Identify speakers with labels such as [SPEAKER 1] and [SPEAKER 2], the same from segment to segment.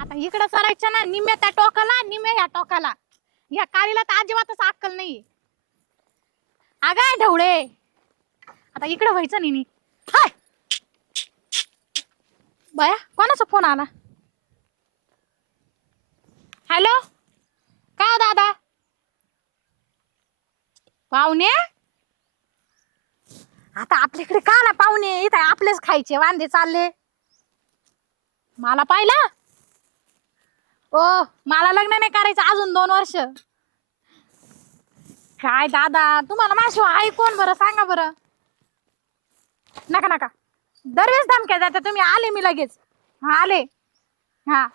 [SPEAKER 1] आता इकडं सरायच्या ना, निम्या त्या टोकाला निम्या ह्या टोकाला. या काळीला तर अजिबातच अक्कल नाही. अगं ढवळे, आता इकडं व्हायचं नाही. हाय बया, कोणाचा फोन आला? हॅलो, काय हो दादा? पाहुणे? आता आपल्याकडे का ना पाहुणे, इथं आपलेच खायचे वांदे चालले. मला पाहिलं? ओ, मला लग्न नाही करायचं अजून 2 वर्ष. काय दादा, तुम्हाला माझ्याशिवाय आहे कोण बरं, सांगा बरं. नका नका, दरवेळेस धमक्या देता तुम्ही. आले मी लगेच. हा आले. हा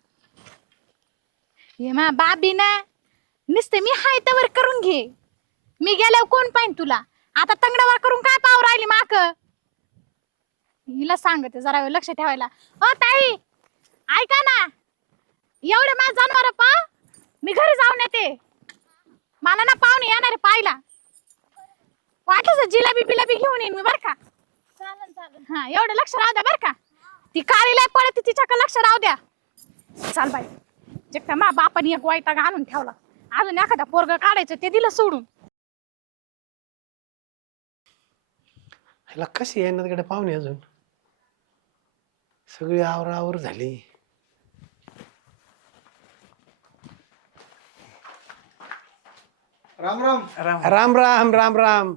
[SPEAKER 1] हे मा बाबी ना, नुसते मी हाय तवर करून घे. मी गेल्यावर कोण पाहिन तुला? आता तंगडावर करून काय पाव राहिली माक. हिला सांगते जरा वेळ लक्ष ठेवायला. ओ ताई, ऐका ना, एवढे माझ जनावर पा, मी घरी जाऊन येते. मला ना पाहुणे येणार आहे पाहिला. वाटलं जिलेबी बिलेबी घेऊन येईन मी बर का. चालेल चालेल. हा, एवढं लक्ष राहू द्या बर का. ती काळीला पळते, तिच्याकडे लक्ष राहू द्या. चाल बाई, जे मा बापाने एक वैताग आणून ठेवला. अजून एखादा पोरग काढायचं, ते दिलं सोडून.
[SPEAKER 2] ह्याला कशी येणार कडे पाहुणे अजून सगळी आवरावर झाली.
[SPEAKER 3] राम राम.
[SPEAKER 2] राम राम राम राम.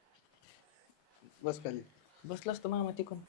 [SPEAKER 3] बस खाली.
[SPEAKER 4] बसलास तर मामा तिकून.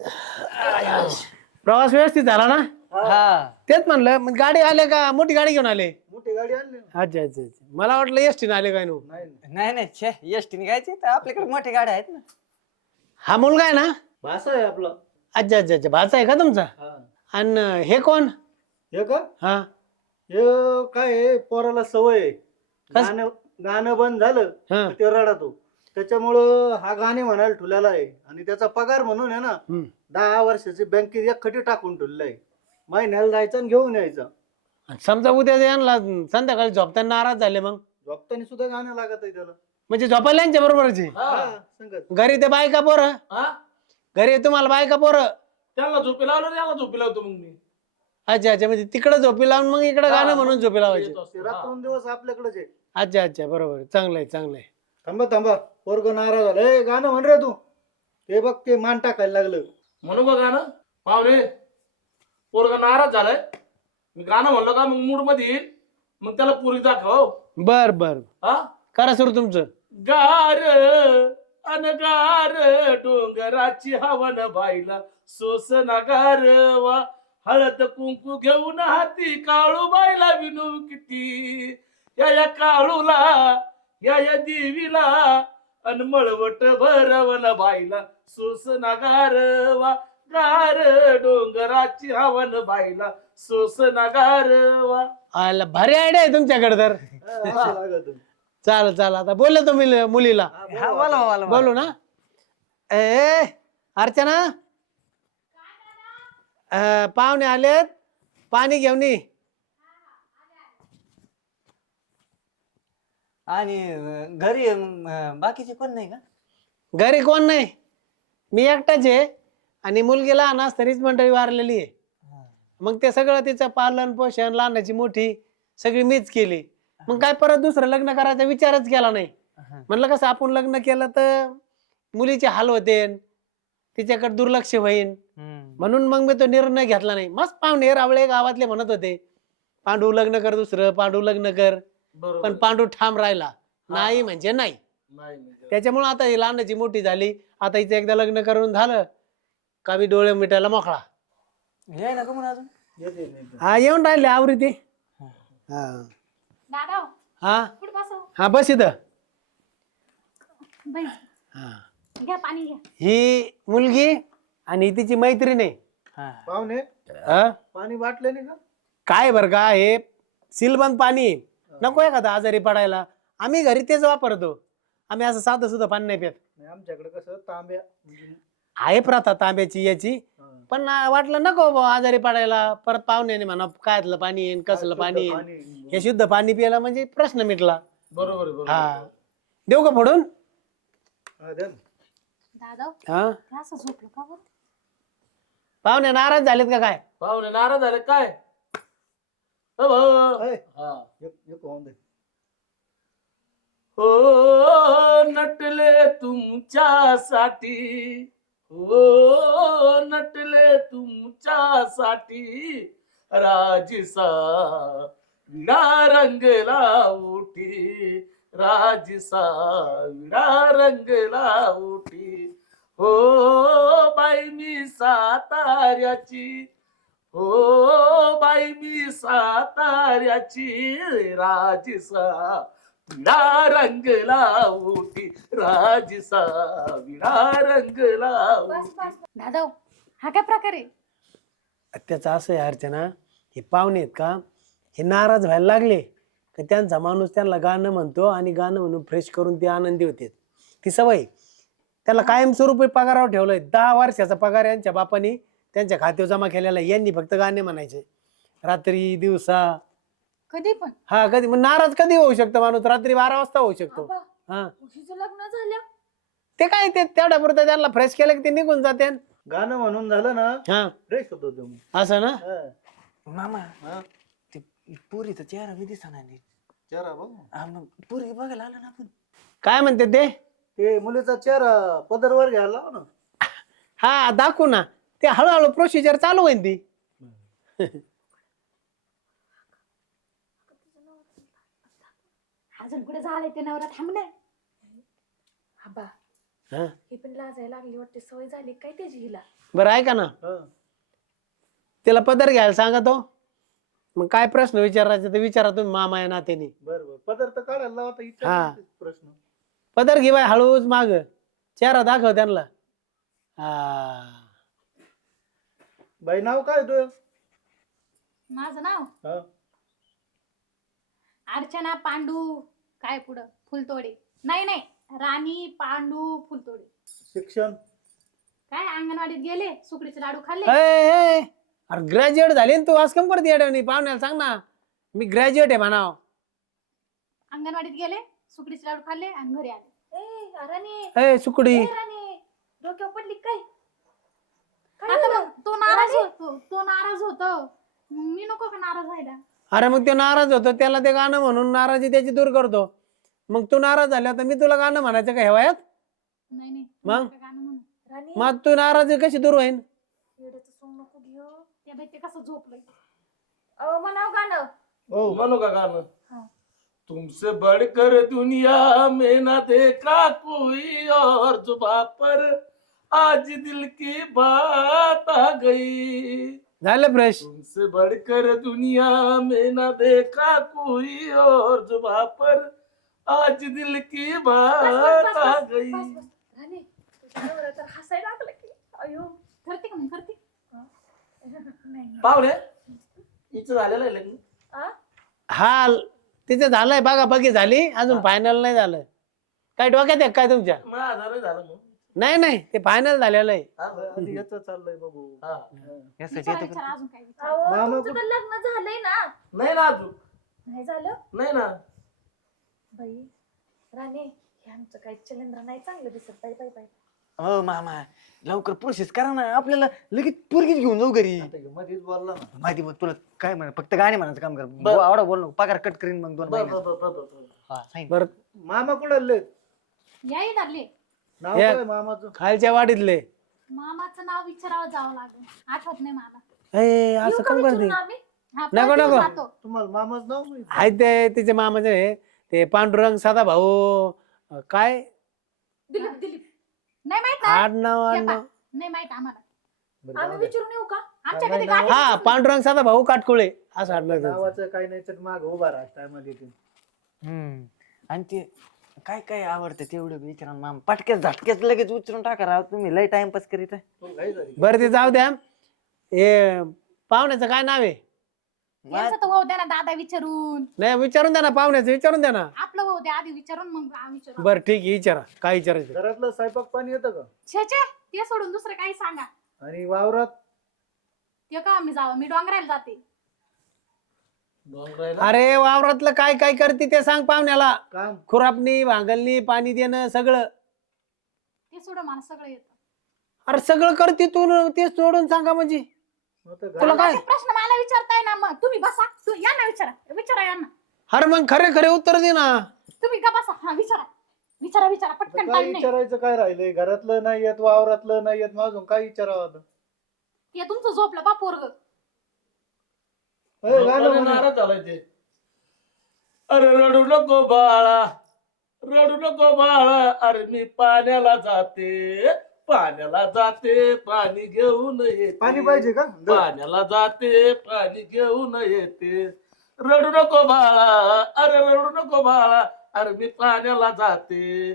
[SPEAKER 2] प्रवास व्यवस्थित झाला ना?
[SPEAKER 4] हा,
[SPEAKER 2] तेच म्हणलं, मग गाडी आले का? मोठी गाडी घेऊन आले?
[SPEAKER 3] मोठी गाडी आणली ना?
[SPEAKER 2] अच्छा अच्छा अच्छा, मला वाटलं एसटीने आले काय नो.
[SPEAKER 4] नाही नाही छे, एसटी निघायची तर आपल्याकडे मोठ्या गाड्या आहेत ना.
[SPEAKER 2] हा मुलगा आहे ना?
[SPEAKER 3] भाषा आहे आपला.
[SPEAKER 2] अच्छा अच्छा अच्छा, भाचा आहे का तुमचा? आणि हे कोण?
[SPEAKER 3] हे का?
[SPEAKER 2] हा,
[SPEAKER 3] हे काय आहे, पोराला सवय आहे. गाणं गाणं बंद झालं
[SPEAKER 2] हा.
[SPEAKER 3] तर ते रडतो. त्याच्यामुळं हा गाणे म्हणायला ठेवलेला आहे. आणि त्याचा पगार म्हणून आहे ना, 10 वर्षाची बँकेत एक खटी टाकून ठेवलेला आहे. महिन्याला जायचं आणि घेऊन यायचं.
[SPEAKER 2] आणि समजा उद्या यांना संध्याकाळी झोपताना नाराज झाले मग?
[SPEAKER 3] झोपताना सुद्धा गाणं लागत आहे त्याला.
[SPEAKER 2] म्हणजे झोपायला यांच्या बरोबरची?
[SPEAKER 3] संगत.
[SPEAKER 2] घरी ते बायका पोरं? घरी तुम्हाला बायका पोरं?
[SPEAKER 5] त्याला झोपी लावलं, त्याला झोपी लावतो मग मी.
[SPEAKER 2] अच्छा अच्छा, म्हणजे तिकडे झोपी लावून मग इकडे गाणं म्हणून झोपी लावायचे?
[SPEAKER 3] ते रात्रंदिवस आपल्याकडेच आहे.
[SPEAKER 2] अच्छा अच्छा, बरोबर, चांगलं आहे चांगलं आहे.
[SPEAKER 3] थांबा थांबा, पोरग नाराज झालं. ए गाणं म्हण रे तू. ते बघ, ते मान टाकायला लागलं.
[SPEAKER 5] म्हणू का गाणं? पाहुणे, पोरगा नाराज झालाय. मी गाणं म्हणलो का मग मूड मध्ये येईल, मग त्याला पुरी दाखव.
[SPEAKER 2] बर बर,
[SPEAKER 5] हा,
[SPEAKER 2] करा सुरू तुमचं.
[SPEAKER 5] गार अनगार डोंगराची हवन बाईला सोसना गारवा, हळद कुंकू घेऊन हाती काळू बाईला विनू किती. या काळूला या देवीला अनमळवट भरवन बाईला सोसना गारवा, गार डोंगराची हवन बाईला सोसना गारवा.
[SPEAKER 2] आला, भारी आयडिया आहे तुमच्याकडे तर.
[SPEAKER 3] असं लागत.
[SPEAKER 2] चाल चाल, आता बोललो तुम्ही मुलीला.
[SPEAKER 4] हा, बोला बोला
[SPEAKER 2] बोलू ना. ए अर्चना, पाहुणे आलेत, पाणी घेऊन ये.
[SPEAKER 4] आणि घरी बाकीचे कोण नाही का?
[SPEAKER 2] घरी कोण नाही, मी एकटाच आहे. आणि मुलगी लहान असतानाच मंडळी वारलेली आहे. मग ते सगळं तिचं पालन पोषण, लहानाची मोठी सगळी मीच केली. मग काय परत दुसरं लग्न करायचा विचारच केला नाही. म्हणलं कसं आपण लग्न केलं तर मुलीचे हाल होते, तिच्याकडे दुर्लक्ष होईन, म्हणून मग मी तो निर्णय घेतला नाही. मस्त पाहुणे रावळे गावातले म्हणत होते, पांडू लग्न कर दुसरं, पांडू लग्न कर. पण पांडू ठाम राहिला नाही, म्हणजे नाही. त्याच्यामुळे आता ही लहानाची मोठी झाली. आता हिचं एकदा लग्न करून झालं का मी डोळे मिटायला मोकळा.
[SPEAKER 4] हे ना का म्हणून अजून
[SPEAKER 2] हा, येऊन राहिले आवृत्ती. हा
[SPEAKER 1] दादा
[SPEAKER 2] हा
[SPEAKER 1] कुठे बसव?
[SPEAKER 2] हा, बस इथं.
[SPEAKER 1] बाई,
[SPEAKER 2] हा,
[SPEAKER 1] घ्या पाणी घ्या.
[SPEAKER 2] ही मुलगी आणि तिची मैत्रीण आहे.
[SPEAKER 3] पाहुणे,
[SPEAKER 2] हा?
[SPEAKER 3] पाणी बाटलं नाही का?
[SPEAKER 2] काय बर का, हे सीलबंद पाणी आहे. नको एखादा आजारी पडायला, आम्ही घरी तेच वापरतो. आम्ही असं साधं सुद्धा पाणी नाही पित.
[SPEAKER 3] नाही, आमच्याकडे कसं तांब्या म्हणजे
[SPEAKER 2] आहे प्रथा तांब्याची याची, पण वाटलं नको बुवा आजारी पडायला. परत पाहुण्याने म्हणा कायतलं पाणी येईन, कसलं पाणी येईन. हे शुद्ध पाणी प्यायला म्हणजे प्रश्न मिटला.
[SPEAKER 5] बरोबर आहे,
[SPEAKER 2] हा, देऊ का फोडून?
[SPEAKER 3] द्या ना.
[SPEAKER 1] दादा
[SPEAKER 2] हा,
[SPEAKER 1] हे असं झोपलं का बरं?
[SPEAKER 2] पाहुणे नाराज झालेत का काय?
[SPEAKER 5] पाहुणे नाराज झाले काय? अ भाऊ.
[SPEAKER 3] अय,
[SPEAKER 5] हा.
[SPEAKER 3] एक होऊन दे.
[SPEAKER 5] हो नटले तुमच्यासाठी, हो नटले तुमच्यासाठी, राजसा विडा रंगला उठी, राजसा विडा रंगला उठी. हो बाई मी साताऱ्याची, हो बाई मी साताऱ्याची, राजसा विडा रंगला उठी, राजसा विडा रंगला उठी.
[SPEAKER 1] दादा हा काय प्रकार आहे?
[SPEAKER 2] त्याचं असं आहे अर्चना, हे पाहुणे आहेत का, हे नाराज व्हायला लागले का त्यांचा माणूस त्यांना गाणं म्हणतो आणि गाणं म्हणून फ्रेश करून ते आनंदी होते. ती सवय त्याला कायमस्वरूपी पगारावर ठेवलंय. 10 वर्षाचा पगार यांच्या बापाने त्यांच्या खात्यावर जमा केलेला आहे. यांनी फक्त गाणे म्हणायचे रात्री दिवसा.
[SPEAKER 1] कधी पण
[SPEAKER 2] हा कधी मग नाराज कधी होऊ शकतो माणूस, रात्री 12 वाजता होऊ शकतो. हा
[SPEAKER 1] लग्न झालं
[SPEAKER 2] ते काय ते तेवढ्या पुरतं त्यांना फ्रेश केलं की ते निघून जाते.
[SPEAKER 3] गाणं म्हणून झालं ना
[SPEAKER 2] हा
[SPEAKER 3] फ्रेश होतो तुम्ही.
[SPEAKER 2] असं ना.
[SPEAKER 4] मामा
[SPEAKER 3] हा,
[SPEAKER 4] ते पोरीचा चेहरा बी दिसना नीट.
[SPEAKER 3] चेहरा बघ.
[SPEAKER 4] हा, मग पोरगी बघायला आलो ना आपण.
[SPEAKER 2] काय म्हणते ते?
[SPEAKER 3] ते मुलीचा चेहरा पदरवर घ्यायला लाव ना.
[SPEAKER 2] हा दाखवू ना, ते हळूहळू प्रोसिजर चालू होईल ती.
[SPEAKER 1] अजून कुठे झालंय ते नवरा थांब ना. आबा
[SPEAKER 2] हा
[SPEAKER 1] ही पण लाजायला लागली वाटते, सवय झाली काय त्याची हिला.
[SPEAKER 2] बरं ऐका ना,
[SPEAKER 3] हा.
[SPEAKER 2] तिला पदर घ्यायला सांगा तो. मग काय प्रश्न विचारायचे ते विचारा तुम्ही मामा या नात्याने.
[SPEAKER 3] बरं बरं, पदार्थ काढायला लावा तर
[SPEAKER 2] हा.
[SPEAKER 3] इच्छा प्रश्न.
[SPEAKER 2] पदर घे बाय हळूच माग, चेहरा दाखव त्यांना. हा
[SPEAKER 3] बाई नाव काय तुझं?
[SPEAKER 1] माझं नाव
[SPEAKER 3] हा.
[SPEAKER 1] अर्चना पांडू काय पुढं फुलतोडे. नाही नाही, राणी पांडू फुलतोडे.
[SPEAKER 3] शिक्षण?
[SPEAKER 1] काय अंगणवाडीत गेले, सुकडीचे लाडू खाल्ले.
[SPEAKER 2] ए, अरे ग्रॅज्युएट झाली ना तू, आज कम करते येड्यावानी? पाहुण्याला सांग ना मी ग्रॅज्युएट आहे म्हणाव.
[SPEAKER 1] अंगणवाडीत गेले, सुकडीचे लाडू खाल्ले आणि घरी आले. राणी
[SPEAKER 2] ए सुकडी,
[SPEAKER 1] राणी डोक्यावर पडली काय? आता मग तो नाराज होतो, तो नाराज होतो. मी नको का नाराज व्हायला?
[SPEAKER 2] अरे मग तो नाराज होतो, त्याला ते गाणं म्हणून नाराजी त्याची दूर करतो. मग तू नाराज झाला तर मी तुला गाणं म्हणायचं का हेवायात?
[SPEAKER 1] नाही नाही,
[SPEAKER 2] मग?
[SPEAKER 1] नका गाणं म्हणू. राणी
[SPEAKER 2] मग तू नाराजी कशी दूर होईन?
[SPEAKER 1] येड्याचं सोंग नको घेऊ. त्या बाई ते कसं झोपलंय. अहो म्हणाव गाणं.
[SPEAKER 3] हो.
[SPEAKER 5] म्हणू का गाणं?
[SPEAKER 1] हा.
[SPEAKER 5] तुमसे बढ़कर दुनिया में ना देखा कोई और, जुबा पर आज दिल की बात आ गई.
[SPEAKER 2] झालं फ्रेश.
[SPEAKER 5] तुमसे बढ़कर दुनिया में ना देखा कोई और, जुबा पर आज दिल की बात आ गई.
[SPEAKER 1] राणी तुझ्या नवरा तर हसायला लागला की. अयो करते का मग करते? नाही.
[SPEAKER 5] पाहुणे हिचं झालेलं आहे लग्न.
[SPEAKER 2] हा तिचं झालंय बघा बघी झाली, अजून फायनल नाही झालं. काय डोक्यात आहे काय तुमच्या?
[SPEAKER 5] माझं झालं मग.
[SPEAKER 2] नाही नाही, ते फायनल झालेलं आहे.
[SPEAKER 3] आधी याचं चाललंय बघू.
[SPEAKER 5] हा.
[SPEAKER 4] यासाठी
[SPEAKER 1] विचारा
[SPEAKER 4] येतं
[SPEAKER 1] विचारा
[SPEAKER 4] का?
[SPEAKER 1] अजून काय विचारा.
[SPEAKER 3] मामा
[SPEAKER 6] तुमचं तर लग्न झालंय ना?
[SPEAKER 5] नाही ना अजून.
[SPEAKER 6] नाही झालं?
[SPEAKER 5] नाही ना.
[SPEAKER 6] बाई राणे हे आमचं काही चलेंद्र नाही चांगलं दिसत. बाई बाई बाई
[SPEAKER 4] हो मामा लवकर प्रोसेस करा ना, आपल्याला लगेच पोरगीच घेऊन जाऊ घरी.
[SPEAKER 3] आता हे मध्येच बोलला ना.
[SPEAKER 4] माहिती बघ तुला काय म्हणा, फक्त गाणे म्हणायचं काम कर.
[SPEAKER 5] बरं.
[SPEAKER 4] आवडा बोल नको, पगार कट करीन मग 2
[SPEAKER 5] बर
[SPEAKER 4] महिन्यात.
[SPEAKER 5] बर बर बर बर.
[SPEAKER 4] हा, सांग.
[SPEAKER 2] बरं
[SPEAKER 3] मामा कुठले?
[SPEAKER 1] याही धरले.
[SPEAKER 3] नाव
[SPEAKER 2] या.
[SPEAKER 3] काय मामाचं?
[SPEAKER 2] खालच्या वाडीतले.
[SPEAKER 1] मामाचं नाव विचारावं जावं लागलं, आठवत नाही मला.
[SPEAKER 2] ए असं कम करते?
[SPEAKER 6] आम्ही
[SPEAKER 1] हा,
[SPEAKER 2] नको,
[SPEAKER 1] पळत
[SPEAKER 2] नको.
[SPEAKER 1] जातो.
[SPEAKER 3] तुम्हाला मामाचं नाव माहिती?
[SPEAKER 2] आहे ते तिचे मामाचे आहे, ते पांडुरंग सदा भाऊ काय
[SPEAKER 6] दिलीप दिलीप
[SPEAKER 1] नाही माहित ना?
[SPEAKER 2] आडनाव
[SPEAKER 1] हे
[SPEAKER 2] आडनाव.
[SPEAKER 1] पहा, नाही माहित आम्हाला.
[SPEAKER 3] बरं,
[SPEAKER 6] आम्ही
[SPEAKER 3] जाऊ दे.
[SPEAKER 6] विचारून येऊ का?
[SPEAKER 1] आमच्या
[SPEAKER 3] नाही,
[SPEAKER 1] कधी
[SPEAKER 3] नाही,
[SPEAKER 1] गाडी
[SPEAKER 2] हा पांडुरंग सदा भाऊ काटकुळे असं आडलं त्यांचं.
[SPEAKER 3] नावाचं काही नाही तर माग उभा राहा टायमाला येते.
[SPEAKER 4] आणि ते काय काय आवडतं तेवढं बी विचारा मामा. पटक्याच झटक्याच लगेच उचलून टाका राव, तुम्ही लय टाइमपास करीत आहे.
[SPEAKER 3] तो घाई झाली.
[SPEAKER 2] बरं ते जाऊ द्या. हे पाहुण्याचं काय नाव आहे?
[SPEAKER 1] यांचं तर होऊ द्या ना दादा विचारून.
[SPEAKER 2] नाही विचारून द्या ना, पाहुण्याचं विचारून द्या ना.
[SPEAKER 1] आपलं होऊ द्या आधी विचारून मग विचारू.
[SPEAKER 2] बरं ठीक आहे, विचारा काय विचारायचं.
[SPEAKER 3] घरातलं स्वयंपाक पाणी येतं का?
[SPEAKER 1] छे छे, ते सोडून दुसरं काही सांगा.
[SPEAKER 3] आणि वावरात?
[SPEAKER 1] ते का आम्ही जावं, मी डोंगराला जाते.
[SPEAKER 5] डोंगराला.
[SPEAKER 2] अरे वावरातलं काय काय करते ते सांग पाहुण्याला.
[SPEAKER 3] काम?
[SPEAKER 2] खुरापणी भांगलणी पाणी देणं सगळं.
[SPEAKER 1] ते सोडून मला सगळं येतं.
[SPEAKER 2] अरे सगळं करते तू, ते सोडून सांगा म्हणजे.
[SPEAKER 3] आता
[SPEAKER 2] तुला
[SPEAKER 3] घरात-
[SPEAKER 2] काय
[SPEAKER 1] प्रश्न मला विचारताय ना, मग तुम्ही बसा. तू या ना, विचारा यांना.
[SPEAKER 2] अरे मग खरे खरे उत्तर दे ना.
[SPEAKER 1] तुम्ही का बसा. हा विचारा
[SPEAKER 3] आता
[SPEAKER 1] पटकन.
[SPEAKER 3] काय
[SPEAKER 1] टाइम नाही.
[SPEAKER 3] विचारायचं काय राहिलंय? घरातलं नाही येत, वावरातलं नाही येत, मग अजून काय विचारावं आता?
[SPEAKER 1] ते तुमचं झोपलं बा पोरग.
[SPEAKER 3] ए, गाणं
[SPEAKER 5] लोकांना
[SPEAKER 3] म्हणा.
[SPEAKER 5] नाराज झालाय ते. अरे रडू नको बाळा, रडू नको बाळा, अरे मी पाण्याला जाते, पाणी घेऊन येते.
[SPEAKER 3] पाणी पाहिजे का?
[SPEAKER 5] पाण्याला जाते, पाणी घेऊन येते. रडू नको बाळा, अरे रडू नको बाळा, अरे मी पाण्याला जाते,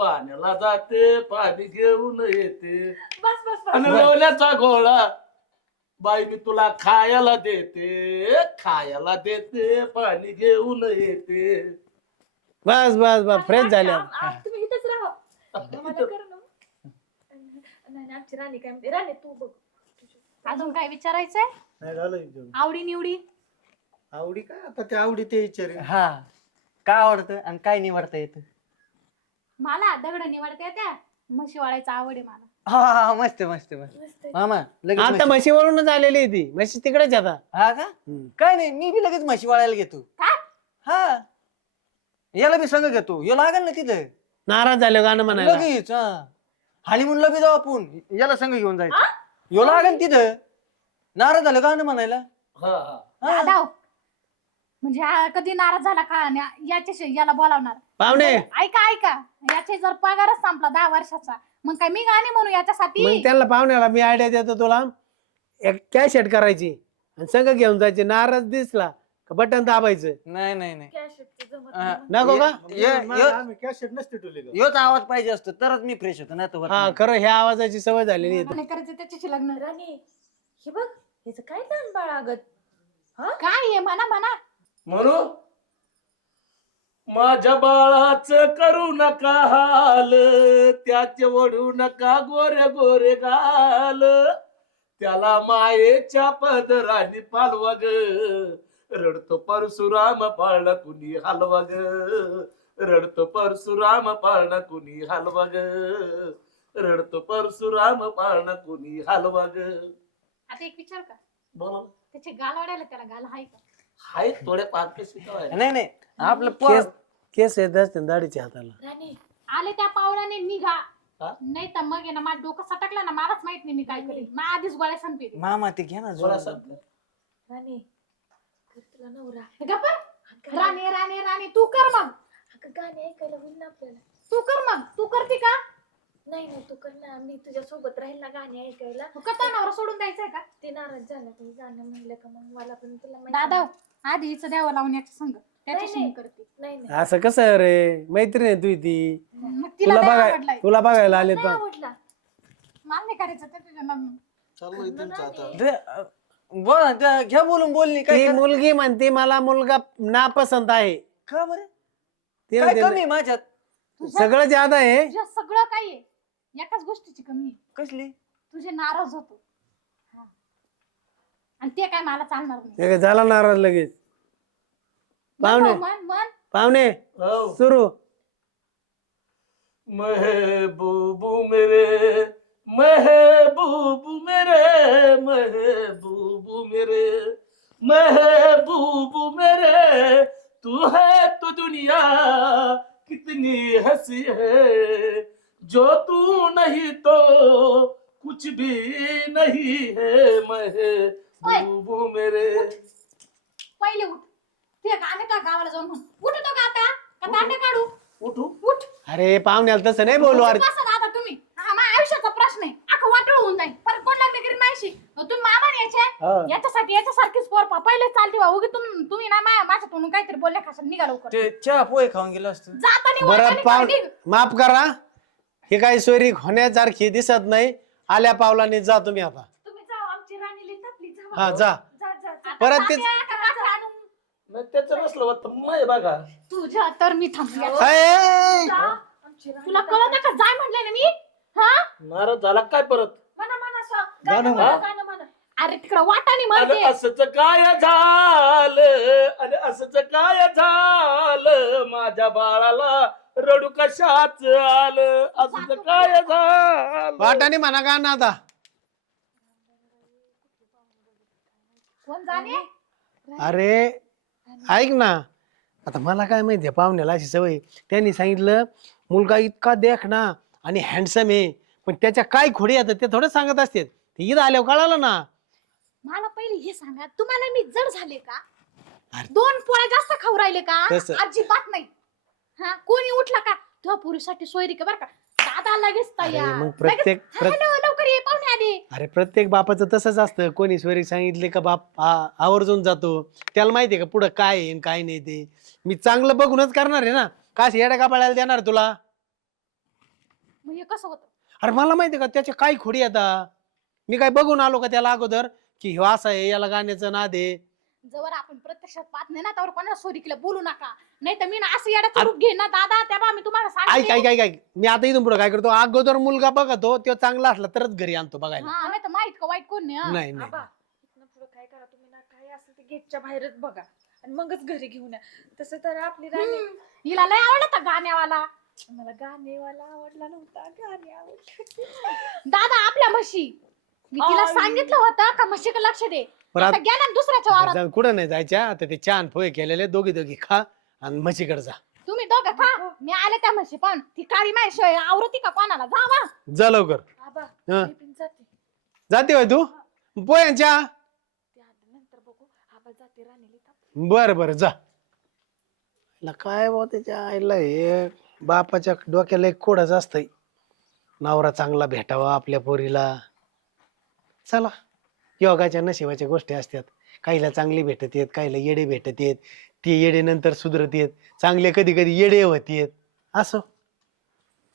[SPEAKER 5] पाणी घेऊन येते.
[SPEAKER 1] बस बस बस.
[SPEAKER 5] आणि लोण्याचा गोळा बाई मी तुला खायला देते, पाणी घेऊन येते.
[SPEAKER 2] बस बस बस फ्रेश झाल्या.
[SPEAKER 6] तुम्ही इथंच राहा. मला कर ना. नाही आमची राणी काय म्हणते, राणी तू बघ.
[SPEAKER 1] अजून काय विचारायचंय?
[SPEAKER 3] नाही झालं विचारून.
[SPEAKER 1] आवडी निवडी.
[SPEAKER 3] आवडी काय आता? ते आवडी ते विचारे.
[SPEAKER 4] हा काय आवडतं आणि काय निवडता येतं?
[SPEAKER 1] मला दगड निवडता येत्या. म्हशी वाळायचा आवड आहे मला.
[SPEAKER 4] हा मस्त मस्त मस्त
[SPEAKER 6] मस्त आहे.
[SPEAKER 4] मामा लगेच
[SPEAKER 2] आता
[SPEAKER 4] म्हशी-
[SPEAKER 2] म्हशीवरूनच आलेली आहे ती. म्हशी तिकडेच आता.
[SPEAKER 4] हा का काय नाही मी बी लगेच म्हशी वाळायला घेतो.
[SPEAKER 1] काय?
[SPEAKER 4] हा याला बी संग घेतो. यो लागेल ना तिथं
[SPEAKER 2] नाराज झाले गाणं म्हणायला.
[SPEAKER 4] लगेच. हा हानिमूनला बी जाऊ आपण. याला संग घेऊन जायचं. यो लागेल तिथं. नाराज झालं गाणं म्हणायला.
[SPEAKER 5] हा हा
[SPEAKER 4] हा.
[SPEAKER 1] दादा म्हणजे हा कधी नाराज झाला का आणि याच्याशी याला बोलावणार.
[SPEAKER 2] पाहुणे
[SPEAKER 1] ऐका याचे जर पगारच संपला 10 वर्षाचा, मग काय मी गाणे म्हणू याच्यासाठी?
[SPEAKER 2] मग त्यांना पाहुण्याला मी आयडिया देतो तुला. एक कॅशेट करायची आणि संघ घेऊन जायची. नाराज दिसला का बटन दाबायचं.
[SPEAKER 4] नाही नाही नाही
[SPEAKER 6] कॅशेटचं जमत
[SPEAKER 4] हा.
[SPEAKER 6] नाही.
[SPEAKER 2] नको का?
[SPEAKER 3] आम्ही कॅसेट नसते ठेवली का?
[SPEAKER 4] योच आवाज पाहिजे असतो तरच मी फ्रेश होतो. नाही तर होत
[SPEAKER 2] हा
[SPEAKER 4] नाही.
[SPEAKER 2] खरं ह्या आवाजाची सवय झालेली आहे.
[SPEAKER 1] मला करायचं त्याच्याशी लग्न.
[SPEAKER 6] राणी हे बघ, ह्याचं काय लहान बाळ अगत.
[SPEAKER 1] काय आहे म्हणा.
[SPEAKER 5] म्हणू माझ्या बाळाचं करू नका हाल, त्याचे वडू नका गोरे गोरे गाल, त्याला मायेच्या पदराने पालवा ग, रडतो परशुराम पाळणा कुणी हलवा ग, रडतो परशुराम पाळणा कुणी हलवा ग, रडतो परशुराम पाळणा कुणी हलवा ग.
[SPEAKER 1] आता एक विचार का,
[SPEAKER 5] बोला
[SPEAKER 1] त्याचे गाल वाढायला त्याला गाल आहे का?
[SPEAKER 5] हाय थोडे पाच शिकवाय.
[SPEAKER 4] नाही नाही आपलं
[SPEAKER 2] केस केस येत असते दाढीच्या हाताला.
[SPEAKER 6] राणी
[SPEAKER 1] आले त्या पावलाने निघा,
[SPEAKER 5] हा?
[SPEAKER 1] नाही तर मग आहे ना माझं डोकं सटकलं ना, मलाच माहित नाही मी काय करेन. मग आधीच गोळ्या संपेल.
[SPEAKER 4] मामा ते घ्या ना
[SPEAKER 5] बोला
[SPEAKER 4] जोरात.
[SPEAKER 5] सांग.
[SPEAKER 6] राणी कर तुला नवरा.
[SPEAKER 1] गप्प राणे राणे राणे तू कर मग,
[SPEAKER 6] अगं गाणे ऐकायला होईल ना आपल्याला.
[SPEAKER 1] तू कर मग, तू करते का?
[SPEAKER 6] नाही तू कर ना, मी तुझ्या सोबत राहील ना गाणे ऐकायला.
[SPEAKER 1] कथा नवरा सोडून द्यायचंय का?
[SPEAKER 6] ते नाराज झाला तुम्ही गाणं म्हणलं का, मग मला पण तुला माहिती
[SPEAKER 1] दादा
[SPEAKER 6] नाही.
[SPEAKER 1] आधी हिचं द्यावं लावून याच्या संग, त्याच्याशी
[SPEAKER 6] नाही.
[SPEAKER 1] मी करते.
[SPEAKER 6] नाही
[SPEAKER 2] असं कसं रे, मैत्रीण आहे तू ती.
[SPEAKER 1] मग तिला
[SPEAKER 2] तुला
[SPEAKER 1] नाही
[SPEAKER 2] बघाय
[SPEAKER 1] आवडलाय.
[SPEAKER 2] तुला बघायला आले
[SPEAKER 6] नाही
[SPEAKER 2] तर
[SPEAKER 6] आवडला.
[SPEAKER 1] मला नाही करायचं ते तुझ्या लग्न.
[SPEAKER 3] चाललंय तुमचं आता.
[SPEAKER 4] बोल ना, घ्या बोलून बोलणी काय
[SPEAKER 2] ती
[SPEAKER 4] कर-
[SPEAKER 2] मुलगी म्हणते मला मुलगा नापसंत आहे.
[SPEAKER 4] का बरं
[SPEAKER 2] ते
[SPEAKER 4] काय
[SPEAKER 2] म्हणते,
[SPEAKER 4] कमी आहे माझ्यात?
[SPEAKER 2] सगळं ज्यादा आहे.
[SPEAKER 1] तुझ्या सगळं काही आहे, एकाच गोष्टीची कमी आहे,
[SPEAKER 4] कसली?
[SPEAKER 1] तुझे नाराज होतो. हा. आणि ते काय मला चालणार नाही.
[SPEAKER 2] हे काय झाला नाराज लगेच. पाहुणे
[SPEAKER 1] मन
[SPEAKER 2] पाहुणे
[SPEAKER 5] हो.
[SPEAKER 2] सुरू.
[SPEAKER 5] महबूबू मेरे, महबूबू मेरे, महबूबू मेरे, महबूबू मेरे, तू है तो दुनिया कितनी हंसी है, जो तू नहीं तो कुछ भी नहीं है, महबूबू मेरे.
[SPEAKER 1] पहिले उठ, ते गाणे का गावाला जाऊन म्हण. उठतो का आता? का दांडे काढू?
[SPEAKER 5] उठू.
[SPEAKER 1] उठ.
[SPEAKER 2] अरे पाहुण्याला तसं नाही बोलू. अरे
[SPEAKER 1] बसा दादा तुम्ही. हा माझ्या आयुष्याचा प्रश्न आहे, अख्खं वाटोळ होऊन जाईल. परत कोण लग्न करीन माझ्याशी? तुम्ही मामा
[SPEAKER 3] हा.
[SPEAKER 1] यायचे याच्यासाठी, याच्यासारखीच पोर पहिले चालते बा. उगी तुम्ही ना माझ्या तोंडून काहीतरी बोलले खाशाल, निघा लवकर.
[SPEAKER 4] ते चहा पोहे खाऊन गेलो असतो.
[SPEAKER 1] जातानी
[SPEAKER 2] बरं
[SPEAKER 1] वाटाणे
[SPEAKER 2] पाहून
[SPEAKER 1] निघ.
[SPEAKER 2] माफ करा, हे काही सोयरी होण्यासारखी दिसत नाही. आल्या पावलाने जा तुम्ही आता.
[SPEAKER 6] तुम्ही जावा, आमची राणी लिहिता प्लीज जावा.
[SPEAKER 2] हा जा.
[SPEAKER 6] जा जा जा.
[SPEAKER 2] परत
[SPEAKER 1] आता
[SPEAKER 2] तेच-
[SPEAKER 1] जाते का माझं आणून?
[SPEAKER 5] नाही त्याचं नसलं वाटतं मग बघा.
[SPEAKER 1] तुझ्या तर मी थांबली आता.
[SPEAKER 2] अय!
[SPEAKER 6] जा. आमची राणी
[SPEAKER 1] तुला कळत का जाय म्हटलंय ना मी? हा
[SPEAKER 5] नाराज झाला काय परत?
[SPEAKER 6] म्हणा म्हणा सॉ-
[SPEAKER 3] गाणं
[SPEAKER 6] गाणं
[SPEAKER 3] म्हणा.
[SPEAKER 6] म्हणा गाणं म्हणा.
[SPEAKER 1] अरे तिकडं वाटाणे
[SPEAKER 5] आणि
[SPEAKER 1] म्हणते.
[SPEAKER 5] असंच काय झालं, आणि असंच काय झालं, माझ्या बाळाला रडू कशाच आलं, असंच काय झालं.
[SPEAKER 2] वाटाने म्हणा का ना आता.
[SPEAKER 1] कोण जाणे
[SPEAKER 2] अरे ऐक ना, आता मला काय माहितीये पाहुण्याला अशी सवय. त्यांनी सांगितलं मुलगा इतका देखना आणि हँडसम आहे, पण त्याच्या काय खोडी येतात ते थोडं सांगत असतात. ते इथं आल्यावर कळालं ना.
[SPEAKER 1] मला पहिले हे सांगा, तुम्हाला मी जड झाले का?
[SPEAKER 2] अरे.
[SPEAKER 1] 2 पोळ्या जास्त खाऊ राहिले का?
[SPEAKER 2] तसं.
[SPEAKER 1] अजिबात नाही. हा कोणी उठला का तुझ्या पुरुषासाठी सोयरी का बरं का? दादा लगेच
[SPEAKER 2] अरे
[SPEAKER 1] तयार.
[SPEAKER 2] मग प्रत्येक
[SPEAKER 1] हॅलो लवकर ये पाहुणे आले.
[SPEAKER 2] अरे प्रत्येक बापाचं तसंच असतं. कोणी स्वरी सांगितले का बाप आवर्जून जातो. त्याला माहितीये का पुढं काय आहे आणि काय नाही ते. मी चांगलं बघूनच करणार आहे ना, काश येड्या कापाळायला देणार तुला.
[SPEAKER 1] मग हे कसं होतं?
[SPEAKER 2] अरे मला माहितीये का त्याच्या काय खोडी येतात. मी काय बघून आलो का त्याला अगोदर की ह्यो असा आहे, याला गाण्याचं नाद आहे.
[SPEAKER 1] जवळ आपण प्रत्यक्षात पाहत नाही ना त्यावर कोणाला सोरीकीला बोलू नका, नाही तर मी ना असं येण्याचं रूप घेईन ना दादा. तेव्हा मी तुम्हाला
[SPEAKER 2] ऐक
[SPEAKER 1] सांगते.
[SPEAKER 2] ऐक ऐक ऐक मी आता इथून पुढे काय करतो, अगोदर मुलगा बघतो तो चांगला असला तरच घरी आणतो बघायला.
[SPEAKER 1] हा नाही तर माहित का वाईट कोण नाही हा.
[SPEAKER 2] नाही नाही
[SPEAKER 6] आबा इथनं पुढे काय करा तुम्ही ना, काय असेल ते गेटच्या बाहेरच बघा आणि मगच घरी घेऊन या. तसं तर आपली राणी
[SPEAKER 1] हिला लय आवडत गाण्यावाला.
[SPEAKER 6] मला गाणेवाला आवडला नव्हता, गाणे आवडले.
[SPEAKER 1] दादा आपल्या म्हशी मी तिला
[SPEAKER 6] आई.
[SPEAKER 1] सांगितलं होतं का म्हशीकडे लक्ष दे.
[SPEAKER 2] बरं
[SPEAKER 1] आता गेला ना दुसऱ्याच्या वावरात.
[SPEAKER 2] जाऊन कुठं नाही जायच्या. आता ते छान पोहे केलेले दोघी दोघी खा आणि म्हशीकडे जा.
[SPEAKER 1] तुम्ही दोघं खा, मी आले त्या म्हशी पण ती काळी माझ्याशिवाय आवरती का कोणाला? जावा.
[SPEAKER 2] जा लवकर.
[SPEAKER 6] आबा
[SPEAKER 2] हा.
[SPEAKER 6] मी पण जाते,
[SPEAKER 2] जाते होय तू पोह्यांच्या?
[SPEAKER 6] ते आता नंतर बघू. आबा जाते राणीला थांब.
[SPEAKER 2] बर बर जा. हिला काय भाऊ त्याच्या आईला हे बापाच्या डोक्याला एक कोडच असतंय. नवरा चांगला भेटावा आपल्या पोरीला. चला योगाच्या नशिबाच्या गोष्टी असतात. काहीला चांगली भेटत येत, काहीला येडे भेटत येत. ते येडे नंतर सुधरत येत, चांगले कधी कधी येडे होत येत. असं